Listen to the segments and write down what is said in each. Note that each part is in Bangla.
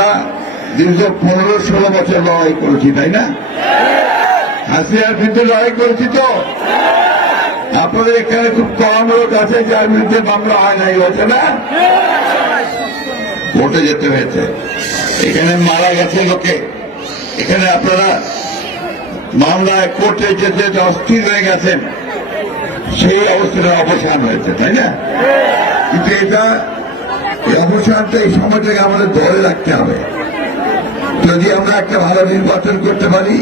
আমরা দীর্ঘ 15-16 বছর লড়াই করেছি, তাই না? হাসিনার বিরুদ্ধে লড়াই করেছি তো। আপনাদের এখানে খুব কম লোক আছে যার বিরুদ্ধে মামলা হয় নাই, হচ্ছে না? কোর্টে যেতে হয়েছে, এখানে মারা গেছে লোকে, এখানে আপনারা মামলায় কোর্টে যেতে অস্থির হয়ে গেছেন, সেই অবস্থাটা অবসান হয়েছে, তাই না? কিন্তু এটা এই অবসানটা এই সময়টাকে আমাদের ধরে রাখতে হবে। যদি আমরা একটা ভালো নির্বাচন করতে পারি,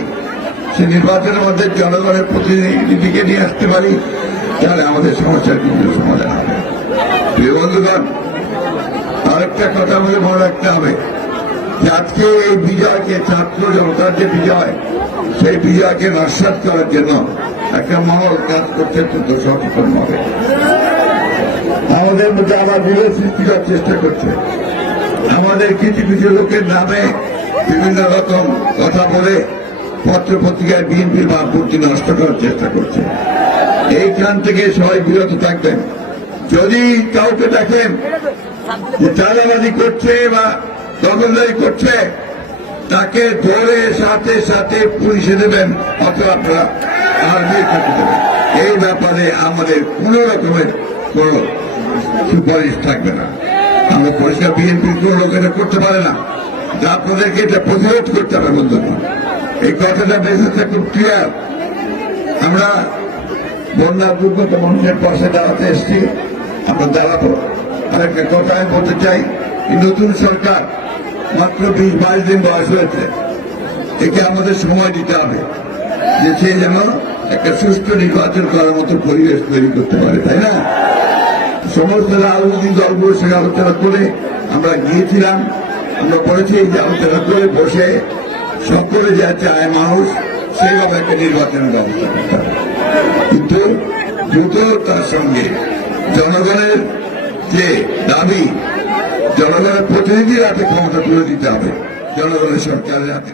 সে নির্বাচনের মধ্যে জনগণের প্রতিনিধিকে নিয়ে আসতে পারি, তাহলে আমাদের সমস্যার কিন্তু সমাধান হবে। প্রিয় বন্ধুগণ, আরেকটা কথা বলে মনে রাখতে হবে যে আজকে এই বিজয়কে, ছাত্র জনতার যে বিজয়, সেই বিজয়কে নস্যাৎ করার জন্য একটা মহল কাজ করছে অত্যন্ত সচেতন হবে। আমাদের মধ্যে আবার বিরোধ সৃষ্টি করার চেষ্টা করছে, আমাদের কিছু কিছু লোকের নামে বিভিন্ন রকম কথা বলে পত্র পত্রিকায় বিএনপির ভাবমূর্তি নষ্ট করার চেষ্টা করছে। এইখান থেকে সবাই বিরত থাকবেন। যদি কাউকে দেখেন যে চাঁদাবাজি করছে বা দখলদারি করছে, তাকে ধরে সাথে সাথে পুলিশে দেবেন অথবা আপনারা আর্মির কাছে দেবেন। এই ব্যাপারে আমাদের কোন রকমের কোন সুপারিশ থাকবে না। আমরা পরিষ্কার বিএনপির কোন লোক এটা করতে পারে না, যা আপনাদেরকে এটা প্রতিরোধ করতে হবে। বন্ধুরা, এই কথাটা মেসেজটা খুব ক্লিয়ার। আমরা বন্যার দুর্গত মানুষের পাশে দাঁড়াতে এসেছি, আমরা দাঁড়াবো। আরেকটা কথা আমি বলতে চাই, নতুন সরকার মাত্র 20-22 দিন বয়স হয়েছে, একে আমাদের সময় দিতে হবে যে সে যেন একটা সুষ্ঠু নির্বাচন করার মতো পরিবেশ তৈরি করতে পারে, তাই না? সমস্ত রাজনৈতিক দলগুলোর সঙ্গে আলোচনা করে আমরা গিয়েছিলাম, আমরা বলেছি যে আলোচনা করে বসে সকলে যা চায় মানুষ, সেইভাবে একটা নির্বাচনের ব্যবস্থা করতে হবে। কিন্তু দ্রুততার সঙ্গে জনগণের যে দাবি, জনগণের প্রতিনিধির হাতে ক্ষমতা তুলে দিতে হবে, জনগণের সরকারের হাতে।